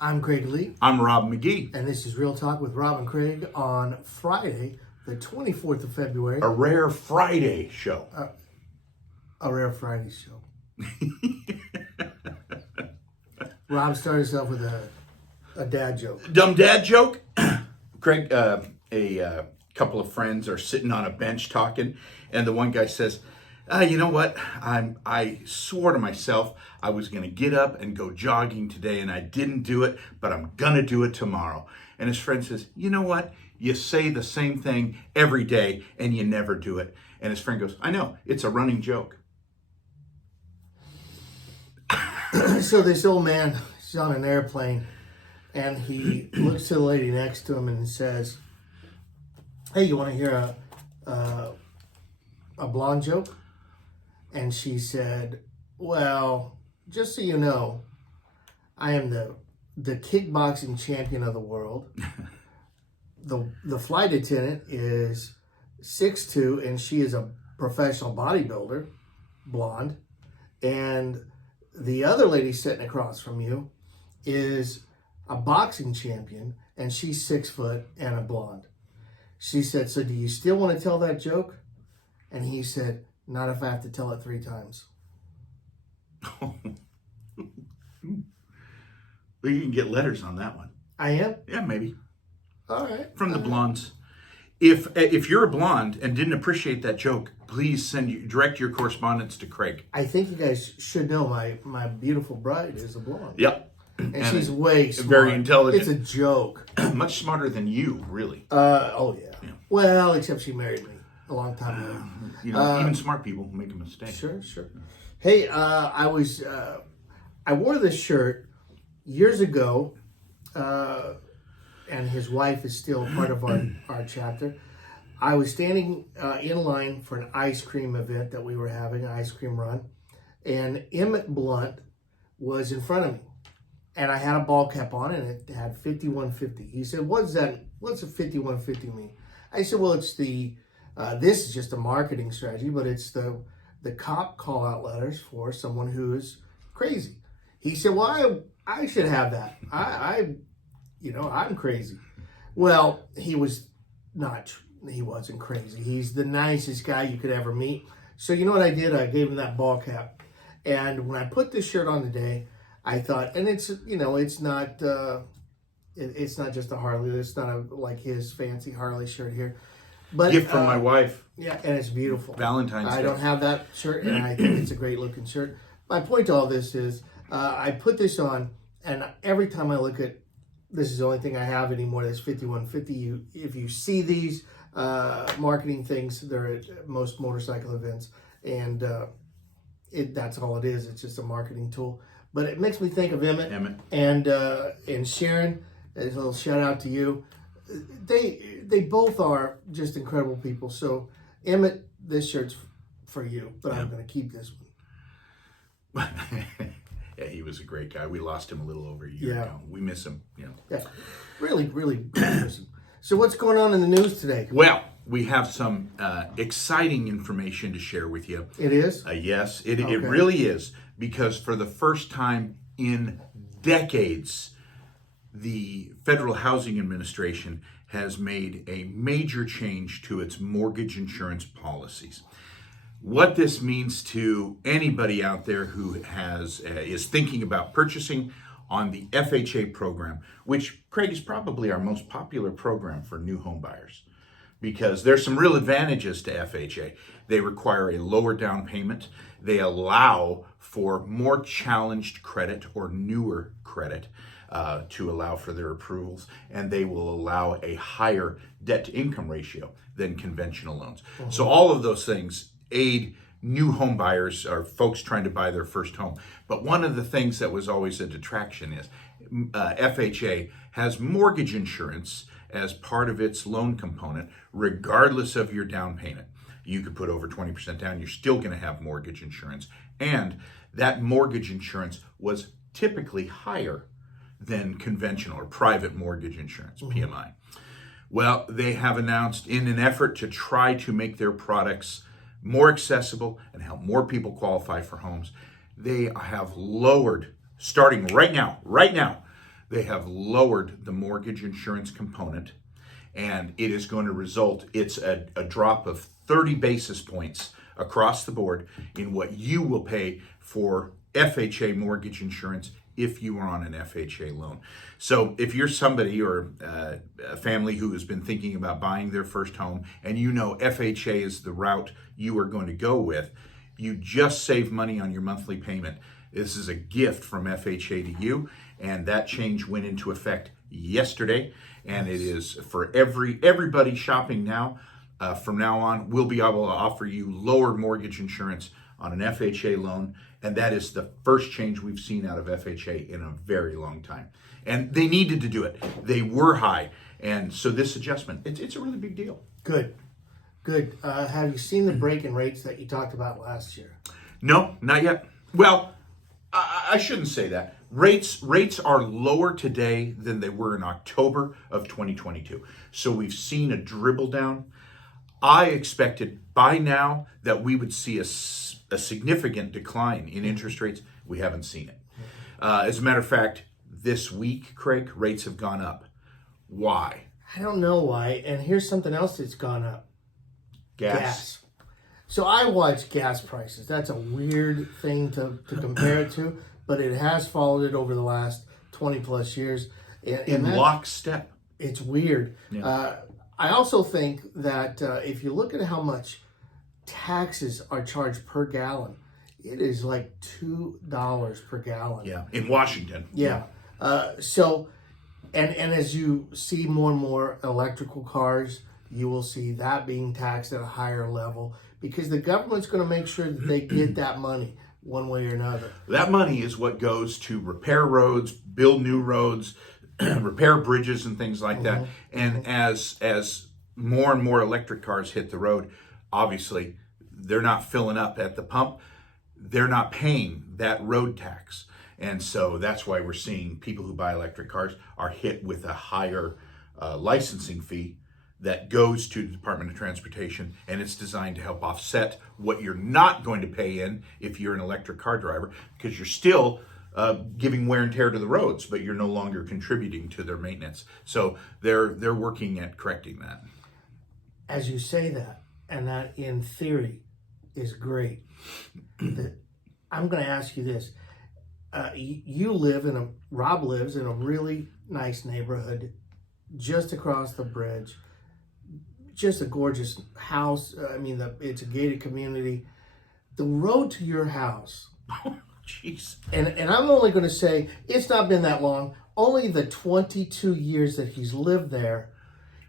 I'm Craig Lee. I'm Rob McGee. And this is Real Talk with Robb and Craig on Friday, the 24th of February. A rare Friday show. A rare Friday show. Rob started us off with a dad joke. Dumb dad joke? Craig, a couple of friends are sitting on a bench talking, and the one guy says, you know what? I swore to myself I was going to get up and go jogging today, and I didn't do it, but I'm going to do it tomorrow. And his friend says, you know what? You say the same thing every day, and you never do it. And his friend goes, I know. It's a running joke. So this old man is on an airplane, and he looks to the lady next to him and says, hey, you want to hear a blonde joke? And she said, well, just so you know, I am the kickboxing champion of the world. The flight attendant is 6'2", and she is a professional bodybuilder, blonde. And the other lady sitting across from you is a boxing champion, and she's 6 foot and a blonde. She said, so do you still want to tell that joke? And he said, not if I have to tell it 3 times. Well, you can get letters on that one. I am? Yeah, maybe. All right. From the blondes. If you're a blonde and didn't appreciate that joke, please direct your correspondence to Craig. I think you guys should know my beautiful bride is a blonde. Yep. And she's way smart. Very intelligent. It's a joke. Much smarter than you, really. Oh, yeah. Well, except she married me a long time ago. Even smart people make a mistake. Sure. Hey, I wore this shirt years ago, and his wife is still part of our chapter. I was standing in line for an ice cream event that we were having, an ice cream run, and Emmett Blunt was in front of me. And I had a ball cap on, and it had 5150. He said, what's that? What's a 5150 mean? I said, well, it's this is just a marketing strategy, but it's the cop call-out letters for someone who is crazy. He said, well, I should have that. I'm crazy. Well, he wasn't crazy. He's the nicest guy you could ever meet. So you know what I did? I gave him that ball cap. And when I put this shirt on today, I thought, and it's not just a Harley. It's not like his fancy Harley shirt here. But gift from my wife. Yeah, and it's beautiful. Valentine's Day. I don't have that shirt, and I think it's a great looking shirt. My point to all this is, I put this on, and every time I look at, this is the only thing I have anymore that's 5150. If you see these marketing things, they're at most motorcycle events, and that's all it is. It's just a marketing tool. But it makes me think of Emmett. And Sharon. There's a little shout out to you. They both are just incredible people. So Emmett, this shirt's for you, but I'm going to keep this one. Yeah, he was a great guy. We lost him a little over a year ago. We miss him. Yeah, really miss him. So what's going on in the news today? Well, we have some exciting information to share with you. It is? Yes, it really is. Because for the first time in decades, the Federal Housing Administration has made a major change to its mortgage insurance policies. What this means to anybody out there who is thinking about purchasing on the FHA program, which, Craig, is probably our most popular program for new home buyers, because there's some real advantages to FHA. They require a lower down payment. They allow for more challenged credit or newer credit to allow for their approvals, and they will allow a higher debt-to-income ratio than conventional loans. Mm-hmm. So all of those things aid new home buyers or folks trying to buy their first home. But one of the things that was always a detraction is FHA has mortgage insurance as part of its loan component, regardless of your down payment. You could put over 20% down, you're still going to have mortgage insurance. And that mortgage insurance was typically higher than conventional or private mortgage insurance, PMI. Well, they have announced, in an effort to try to make their products more accessible and help more people qualify for homes, they have lowered, starting right now, They have lowered the mortgage insurance component, and it is going to result, it's a drop of 30 basis points across the board in what you will pay for FHA mortgage insurance if you are on an FHA loan. So if you're somebody or a family who has been thinking about buying their first home and you know FHA is the route you are going to go with, you just save money on your monthly payment. This is a gift from FHA to you, and that change went into effect yesterday, and it is for everybody shopping now. From now on, we'll be able to offer you lower mortgage insurance on an FHA loan, and that is the first change we've seen out of FHA in a very long time. And they needed to do it. They were high, and so this adjustment, it's a really big deal. Good. Have you seen the break in rates that you talked about last year? No, not yet. Well, I shouldn't say that. Rates are lower today than they were in October of 2022. So we've seen a dribble down. I expected by now that we would see a significant decline in interest rates. We haven't seen it. As a matter of fact, this week, Craig, rates have gone up. Why? I don't know why. And here's something else that's gone up. Gas. So I watch gas prices. That's a weird thing to compare it to, but it has followed it over the last 20 plus years. In lockstep. It's weird. Yeah. I also think that if you look at how much taxes are charged per gallon, it is like $2 per gallon. Yeah, in Washington. Yeah. So, and as you see more and more electrical cars, you will see that being taxed at a higher level because the government's going to make sure that they get that money one way or another. That money is what goes to repair roads, build new roads, repair bridges and things like that. And as more and more electric cars hit the road, obviously they're not filling up at the pump. They're not paying that road tax. And so that's why we're seeing people who buy electric cars are hit with a higher licensing fee that goes to the Department of Transportation, and it's designed to help offset what you're not going to pay in if you're an electric car driver, because you're still giving wear and tear to the roads, but you're no longer contributing to their maintenance. So they're working at correcting that. As you say that, and that in theory is great, I'm going to ask you this. Rob lives in a really nice neighborhood just across the bridge. Just a gorgeous house. It's a gated community. The road to your house. Jeez. And I'm only going to say, it's not been that long. Only the 22 years that he's lived there,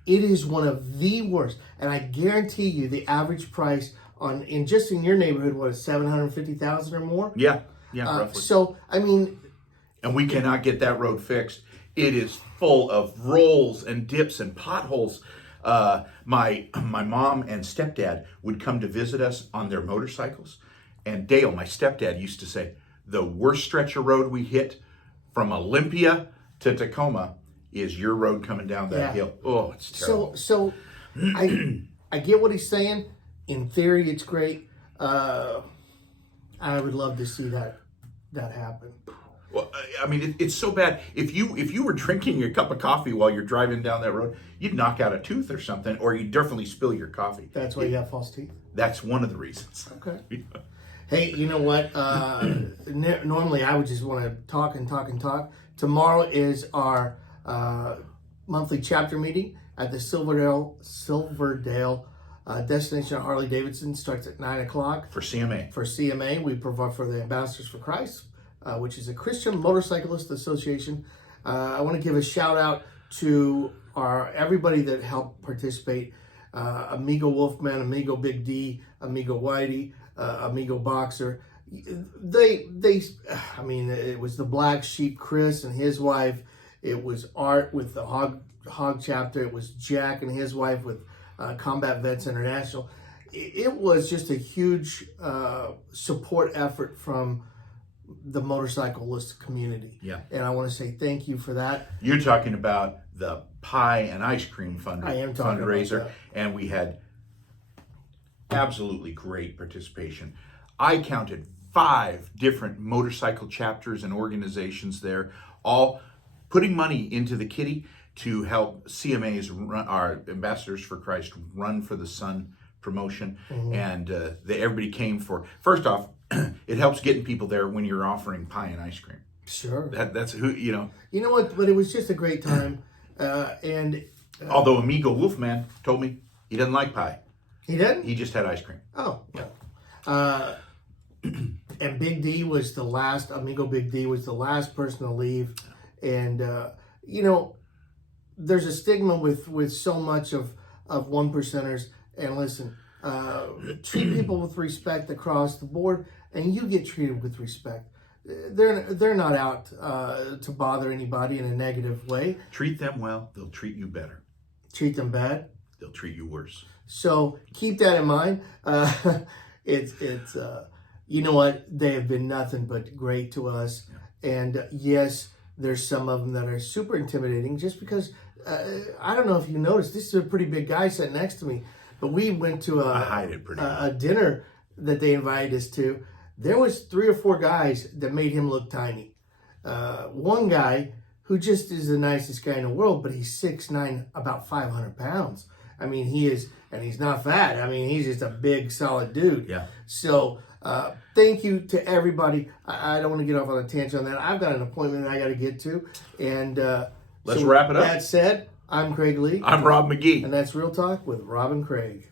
it is one of the worst. And I guarantee you the average price in your neighborhood was $750,000 or more? Yeah, roughly. And we cannot get that road fixed. It is full of rolls and dips and potholes. My mom and stepdad would come to visit us on their motorcycles. And Dale, my stepdad, used to say, the worst stretch of road we hit from Olympia to Tacoma is your road coming down that hill. Oh, it's terrible. So I get what he's saying. In theory, it's great. I would love to see that happen. Well, it's so bad. If you were drinking a cup of coffee while you're driving down that road, you'd knock out a tooth or something, or you'd definitely spill your coffee. That's why you have false teeth? That's one of the reasons. Okay. Hey, you know what? Normally I would just want to talk and talk and talk. Tomorrow is our monthly chapter meeting at the Silverdale Destination Harley Davidson. Starts at 9 o'clock. For CMA. For CMA, we provide for the Ambassadors for Christ, which is a Christian Motorcyclist Association. I want to give a shout out to everybody that helped participate. Amigo Wolfman, Amigo Big D, Amigo Whitey, Amigo Boxer. It was the Black Sheep Chris and his wife. It was Art with the Hog chapter. It was Jack and his wife with Combat Vets International. It was just a huge support effort from the motorcyclist community. Yeah. And I want to say thank you for that. You're talking about the pie and ice cream fundraiser. About that. And we had absolutely great participation. I counted 5 different motorcycle chapters and organizations there, all putting money into the kitty to help CMA's run, our Ambassadors for Christ, run for the Sun promotion, and everybody came for. First off, it helps getting people there when you're offering pie and ice cream. Sure. That's who you know. You know what? But it was just a great time, and Although Amigo Wolfman told me he doesn't like pie. he didn't. He just had ice cream. Oh, yeah. And Big D was the last. Amigo Big D was the last person to leave, and you know, there's a stigma with so much of one percenters. And listen, treat people with respect across the board, and you get treated with respect. They're not out to bother anybody in a negative way. Treat them well, they'll treat you better. Treat them bad, They'll treat you worse. so keep that in mind. It's you know what, they have been nothing but great to us, and yes, there's some of them that are super intimidating. Just because I don't know if you noticed, this is a pretty big guy sitting next to me, but we went to I hide it pretty a dinner that they invited us to. There was 3 or 4 guys that made him look tiny. One guy who just is the nicest guy in the world, but he's 6'9", about 500 pounds. I mean, he is, and he's not fat. I mean, he's just a big, solid dude. Yeah. So thank you to everybody. I don't want to get off on a tangent on that. I've got an appointment that I got to get to. And Let's wrap it up. That said, I'm Craig Lee. I'm Rob McGee. And that's Real Talk with Robb and Craig.